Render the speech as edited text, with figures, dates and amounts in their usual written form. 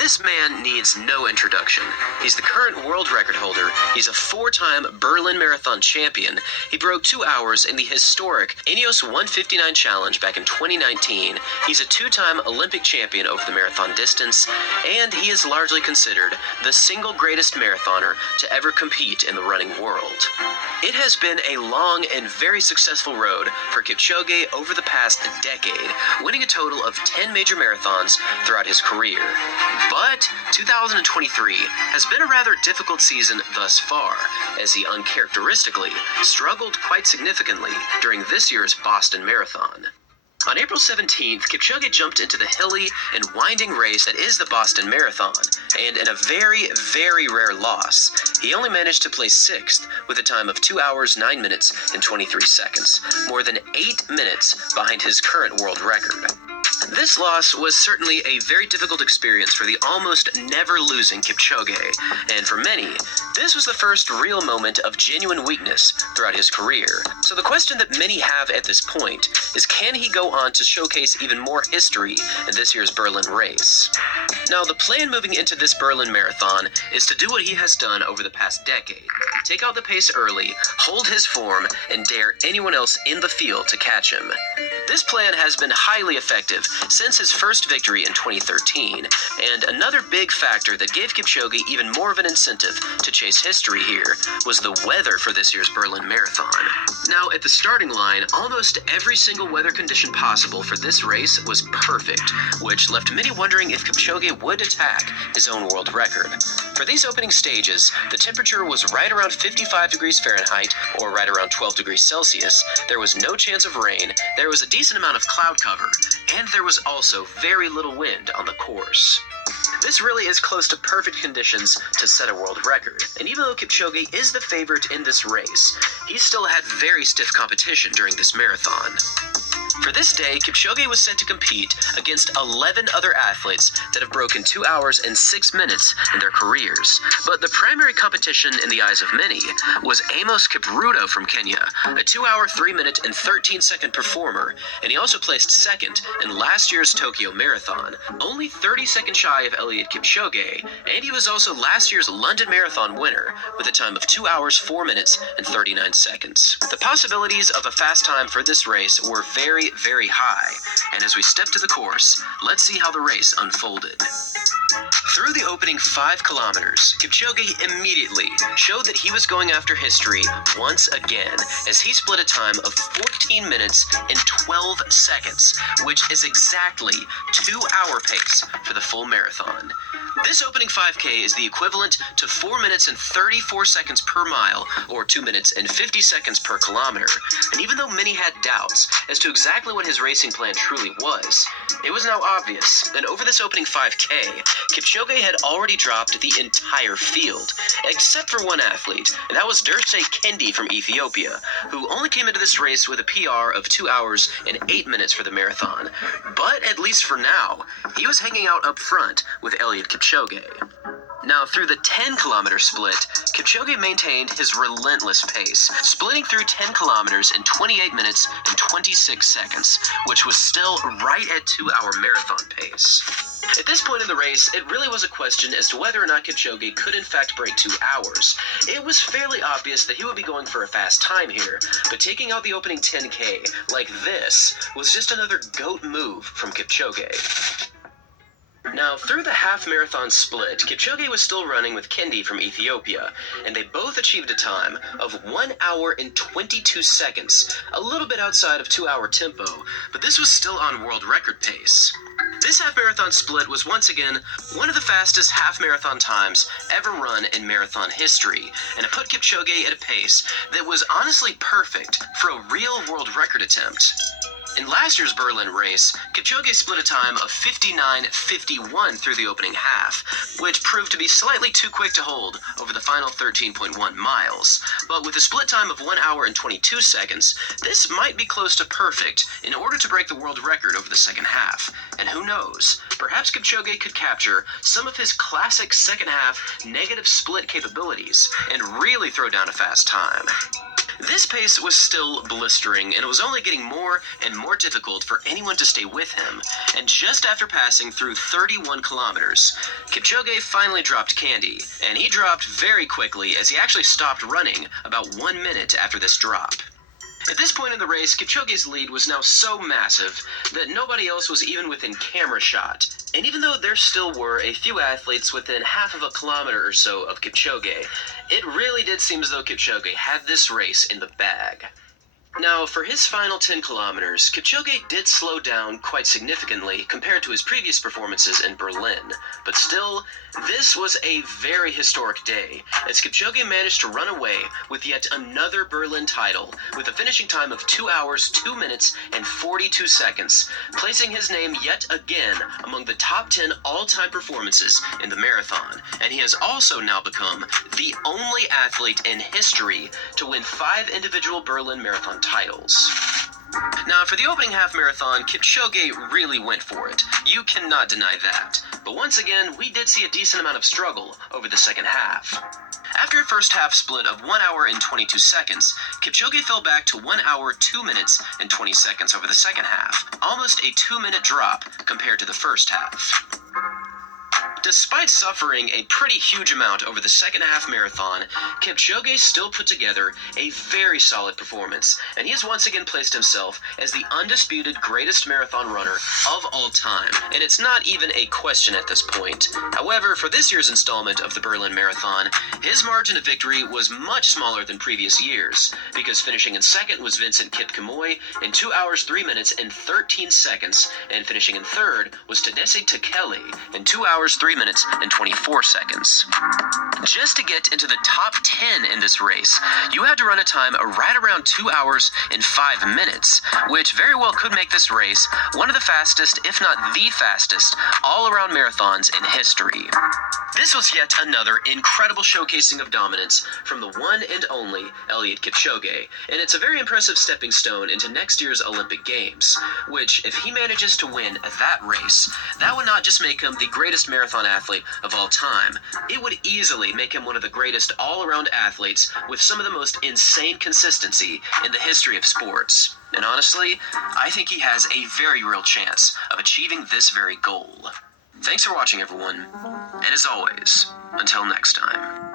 This man needs no introduction. He's the current world record holder. He's a 4-time Berlin Marathon champion. He broke 2 hours in the historic Ineos 159 Challenge back in 2019. He's a 2-time Olympic champion over the marathon distance, and he is largely considered the single greatest marathoner to ever compete in the running world. It has been a long and very successful road for Kipchoge over the past decade, winning a total of 10 major marathons throughout his career. But 2023 has been a rather difficult season thus far, as he uncharacteristically struggled quite significantly during this year's Boston Marathon. On April 17th, Kipchoge jumped into the hilly and winding race that is the Boston Marathon, and in a very, very rare loss, he only managed to place 6th with a time of 2 hours, 9 minutes, and 23 seconds, more than 8 minutes behind his current world record. This loss was certainly a very difficult experience for the almost never-losing Kipchoge, and for many, this was the first real moment of genuine weakness throughout his career. So the question that many have at this point is, can he go on to showcase even more history in this year's Berlin race? Now, the plan moving into this Berlin Marathon is to do what he has done over the past decade: take out the pace early, hold his form, and dare anyone else in the field to catch him. This plan has been highly effective since his first victory in 2013, and another big factor that gave Kipchoge even more of an incentive to chase history here was the weather for this year's Berlin Marathon. Now, at the starting line, almost every single weather condition possible for this race was perfect, which left many wondering if Kipchoge would attack his own world record. For these opening stages, the temperature was right around 55 degrees Fahrenheit, or right around 12 degrees Celsius. There was no chance of rain, there was a decent amount of cloud cover, and there was also very little wind on the course. This really is close to perfect conditions to set a world record, and even though Kipchoge is the favorite in this race, he still had very stiff competition during this marathon. For this day, Kipchoge was set to compete against 11 other athletes that have broken 2 hours and 6 minutes in their careers. But the primary competition in the eyes of many was Amos Kipruto from Kenya, a 2 hour, 3 minute, and 13-second performer, and he also placed second in last year's Tokyo Marathon, only 30 seconds shy of Eliud Kipchoge, and he was also last year's London Marathon winner with a time of 2 hours, 4 minutes, and 39 seconds. The possibilities of a fast time for this race were very, very high, and as we step to the course, let's see how the race unfolded. Through the opening 5 kilometers, Kipchoge immediately showed that he was going after history once again, as he split a time of 14 minutes and 12 seconds, which is exactly 2-hour pace for the full marathon. This opening 5K is the equivalent to 4 minutes and 34 seconds per mile, or 2 minutes and 50 seconds per kilometer. And even though many had doubts as to exactly what his racing plan truly was, it was now obvious that over this opening 5K, Kipchoge had already dropped the entire field, except for one athlete, and that was Derse Kendi from Ethiopia, who only came into this race with a PR of 2 hours and 8 minutes for the marathon. But at least for now, he was hanging out up front with Eliud Kipchoge. Now, through the 10-kilometer split, Kipchoge maintained his relentless pace, splitting through 10 kilometers in 28 minutes and 26 seconds, which was still right at 2-hour marathon pace. At this point in the race, it really was a question as to whether or not Kipchoge could in fact break 2 hours. It was fairly obvious that he would be going for a fast time here, but taking out the opening 10K like this was just another GOAT move from Kipchoge. Now, through the half-marathon split, Kipchoge was still running with Kendi from Ethiopia, and they both achieved a time of 1 hour and 22 seconds, a little bit outside of 2-hour tempo, but this was still on world record pace. This half-marathon split was once again one of the fastest half-marathon times ever run in marathon history, and it put Kipchoge at a pace that was honestly perfect for a real world record attempt. In last year's Berlin race, Kipchoge split a time of 59:51 through the opening half, which proved to be slightly too quick to hold over the final 13.1 miles. But with a split time of 1 hour and 22 seconds, this might be close to perfect in order to break the world record over the second half. And who knows, perhaps Kipchoge could capture some of his classic second half negative split capabilities and really throw down a fast time. This pace was still blistering, and it was only getting more and more difficult for anyone to stay with him. And just after passing through 31 kilometers, Kipchoge finally dropped Candy, and he dropped very quickly as he actually stopped running about 1 minute after this drop. At this point in the race, Kipchoge's lead was now so massive that nobody else was even within camera shot. And even though there still were a few athletes within half of a kilometer or so of Kipchoge, it really did seem as though Kipchoge had this race in the bag. Now, for his final 10 kilometers, Kipchoge did slow down quite significantly compared to his previous performances in Berlin, but still, this was a very historic day, as Kipchoge managed to run away with yet another Berlin title with a finishing time of 2 hours, 2 minutes, and 42 seconds, placing his name yet again among the top 10 all-time performances in the marathon, and he has also now become the only athlete in history to win 5 individual Berlin Marathon titles. Now, for the opening half marathon, Kipchoge really went for it. You cannot deny that. But once again, we did see a decent amount of struggle over the second half. After a first half split of 1 hour and 22 seconds, Kipchoge fell back to 1 hour, 2 minutes, and 20 seconds over the second half, almost a 2-minute drop compared to the first half. Despite suffering a pretty huge amount over the second half marathon, Kipchoge still put together a very solid performance, and he has once again placed himself as the undisputed greatest marathon runner of all time, and it's not even a question at this point. However, for this year's installment of the Berlin Marathon, his margin of victory was much smaller than previous years, because finishing in second was Vincent Kipchoge in 2 hours, 3 minutes, and 13 seconds, and finishing in third was Tadesse Tekele in 2 hours, 3 minutes, and 24 seconds. Just to get into the top 10 in this race, you had to run a time right around 2 hours and 5 minutes, which very well could make this race one of the fastest, if not the fastest, all-around marathons in history. This was yet another incredible showcasing of dominance from the one and only Eliud Kipchoge, and it's a very impressive stepping stone into next year's Olympic Games, which, if he manages to win that race, that would not just make him the greatest marathon athlete of all time, it would easily make him one of the greatest all-around athletes with some of the most insane consistency in the history of sports. And honestly, I think he has a very real chance of achieving this very goal. Thanks for watching, everyone, and as always, until next time.